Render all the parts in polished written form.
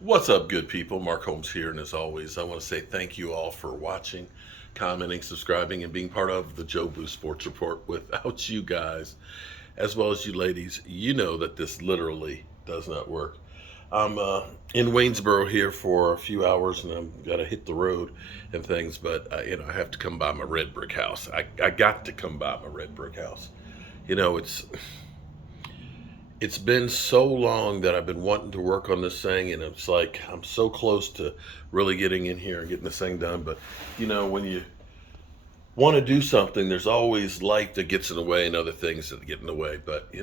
What's up, good people? Mark Holmes here, and as always, I want to say thank you all for watching, commenting, subscribing, and being part of the Joe Boo Sports Report. Without you guys, as well as you ladies, you know that this literally does not work. I'm in Waynesboro here for a few hours, and I'm got to hit the road and things, but I have to come by my red brick house. I got to come by my red brick house. It's been so long that I've been wanting to work on this thing, and it's like I'm so close to really getting in here and getting this thing done. But when you want to do something, there's always life that gets in the way and other things that get in the way. But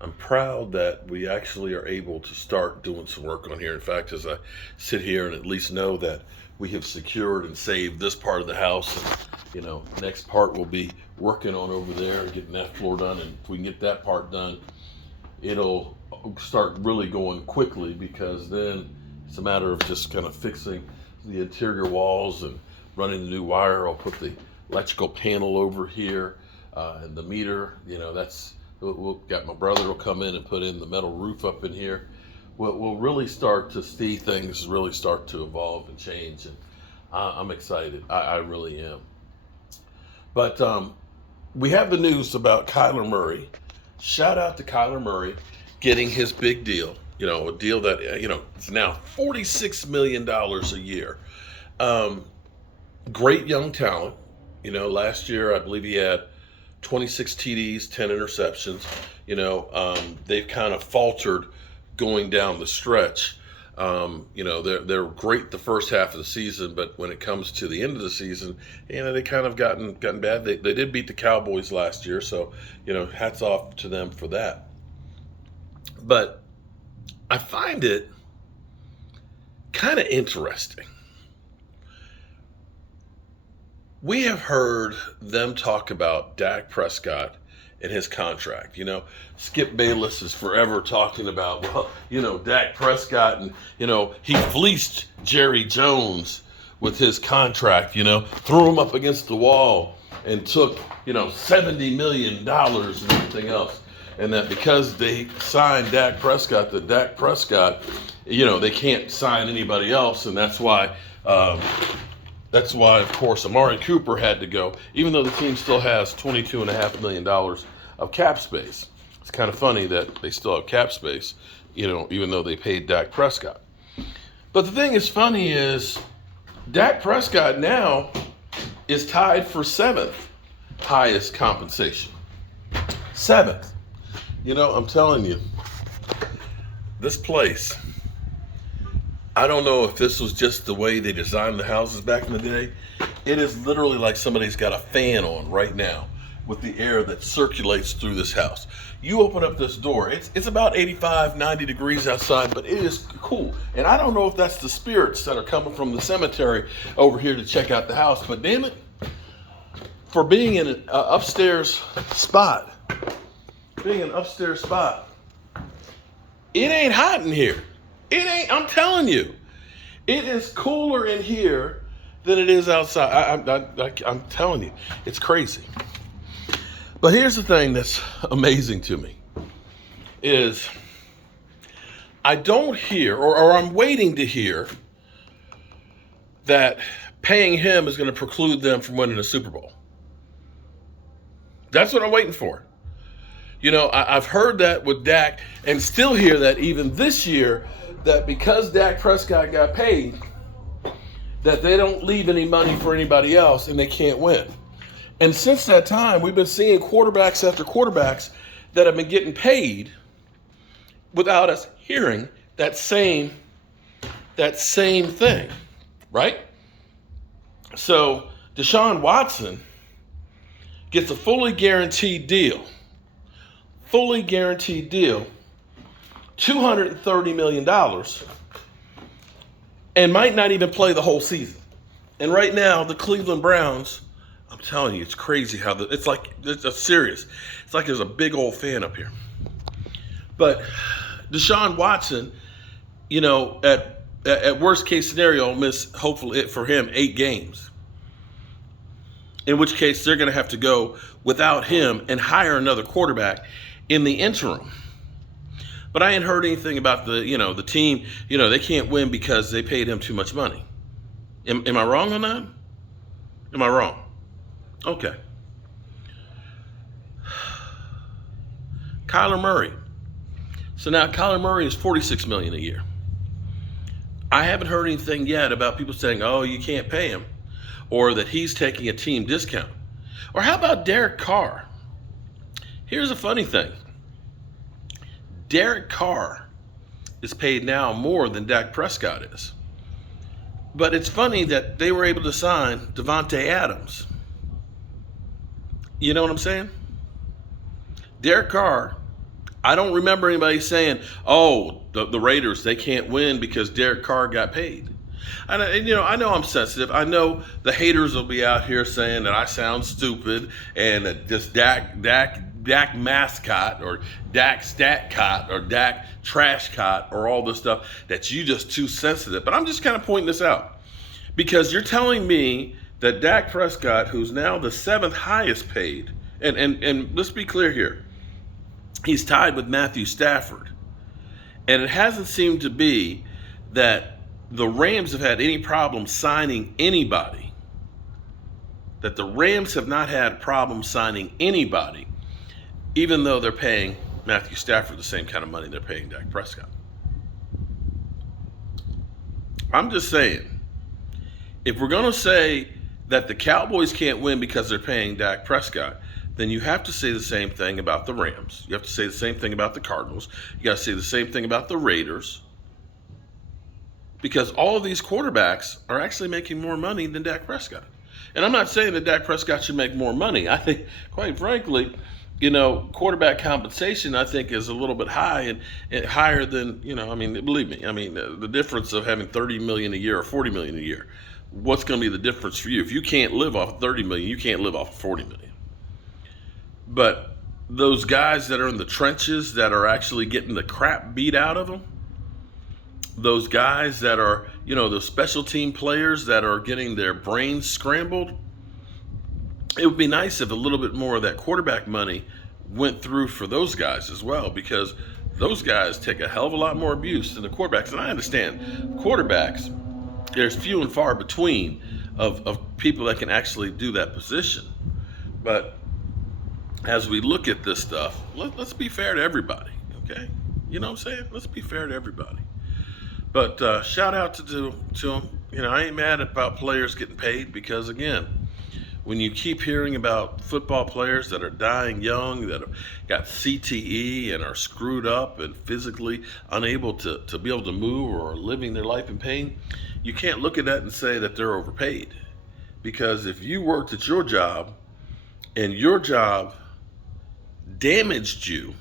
I'm proud that we actually are able to start doing some work on here. In fact, as I sit here and at least know that we have secured and saved this part of the house, and next part we'll be working on over there, getting that floor done. And if we can get that part done, it'll start really going quickly, because then it's a matter of just kind of fixing the interior walls and running the new wire. I'll put the electrical panel over here, and the meter. We'll got my brother will come in and put in the metal roof up in here. We'll really start to see things really start to evolve and change, and I'm excited. I really am. But we have the news about Kyler Murray. Shout out to Kyler Murray getting his big deal. A deal that it's now $46 million a year. Great young talent. Last year I believe he had 26 TDs, 10 interceptions. They've kind of faltered going down the stretch. They're great the first half of the season, but when it comes to the end of the season, they kind of gotten bad. They did beat the Cowboys last year, so hats off to them for that. But I find it kind of interesting. We have heard them talk about Dak Prescott and his contract. Skip Bayless is forever talking about, Dak Prescott, and, he fleeced Jerry Jones with his contract, threw him up against the wall and took, $70 million and everything else. And that because they signed Dak Prescott, they can't sign anybody else. And that's why, of course, Amari Cooper had to go, even though the team still has $22.5 million of cap space. It's kind of funny that they still have cap space, even though they paid Dak Prescott. But the thing is funny is Dak Prescott now is tied for 7th highest compensation. 7th. I'm telling you, this place, I don't know if this was just the way they designed the houses back in the day. It is literally like somebody's got a fan on right now with the air that circulates through this house. You open up this door, it's about 85, 90 degrees outside, but it is cool. And I don't know if that's the spirits that are coming from the cemetery over here to check out the house, but damn it, for being in an upstairs spot, it ain't hot in here. It ain't, I'm telling you. It is cooler in here than it is outside. I'm telling you, it's crazy. But here's the thing that's amazing to me is I don't hear, or I'm waiting to hear, that paying him is going to preclude them from winning a Super Bowl. That's what I'm waiting for. I've heard that with Dak, and still hear that even this year, that because Dak Prescott got paid, that they don't leave any money for anybody else and they can't win. And since that time, we've been seeing quarterbacks after quarterbacks that have been getting paid without us hearing that same thing, right? So Deshaun Watson gets a fully guaranteed deal, $230 million, and might not even play the whole season. And right now, the Cleveland Browns, I'm telling you, it's crazy how it's serious. It's like there's a big old fan up here. But Deshaun Watson, at worst case scenario, will miss, hopefully for him, 8 games. In which case, they're going to have to go without him and hire another quarterback in the interim. But I ain't heard anything about the team. They can't win because they paid him too much money. Am I wrong on that? Am I wrong? Okay. Kyler Murray. So now Kyler Murray is $46 million a year. I haven't heard anything yet about people saying, "Oh, you can't pay him," or that he's taking a team discount. Or how about Derek Carr? Here's a funny thing. Derek Carr is paid now more than Dak Prescott is. But it's funny that they were able to sign Davante Adams. You know what I'm saying? Derek Carr, I don't remember anybody saying, "Oh, the Raiders, they can't win because Derek Carr got paid." And I know I'm sensitive. I know the haters will be out here saying that I sound stupid and that just Dak mascot or Dak stat cot or Dak trash cot or all this stuff, that you just too sensitive. But I'm just kind of pointing this out because you're telling me that Dak Prescott, who's now the 7th highest paid, and let's be clear here, he's tied with Matthew Stafford. And it hasn't seemed to be that the Rams have had any problem signing anybody. That the Rams have not had problems signing anybody, even though they're paying Matthew Stafford the same kind of money they're paying Dak Prescott. I'm just saying, if we're going to say that the Cowboys can't win because they're paying Dak Prescott, then you have to say the same thing about the Rams. You have to say the same thing about the Cardinals. You got to say the same thing about the Raiders. Because all of these quarterbacks are actually making more money than Dak Prescott. And I'm not saying that Dak Prescott should make more money. I think, quite frankly, quarterback compensation, I think, is a little bit high and higher than, believe me. The difference of having $30 million a year or $40 million a year, what's going to be the difference for you? If you can't live off $30 million, you can't live off $40 million. But those guys that are in the trenches that are actually getting the crap beat out of them, those guys that are, the special team players that are getting their brains scrambled, it would be nice if a little bit more of that quarterback money went through for those guys as well, because those guys take a hell of a lot more abuse than the quarterbacks. And I understand quarterbacks, there's few and far between of people that can actually do that position. But as we look at this stuff, let's be fair to everybody, okay? You know what I'm saying? Let's be fair to everybody. But shout out to them. I ain't mad about players getting paid because, again, when you keep hearing about football players that are dying young, that have got CTE and are screwed up and physically unable to be able to move or living their life in pain, you can't look at that and say that they're overpaid. Because if you worked at your job and your job damaged you,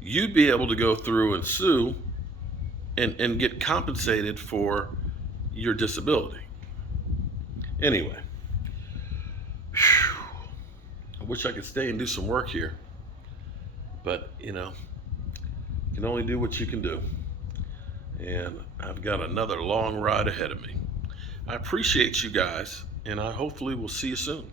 you'd be able to go through and sue and get compensated for your disability. Anyway, I wish I could stay and do some work here, but you can only do what you can do. And I've got another long ride ahead of me. I appreciate you guys, and I hopefully will see you soon.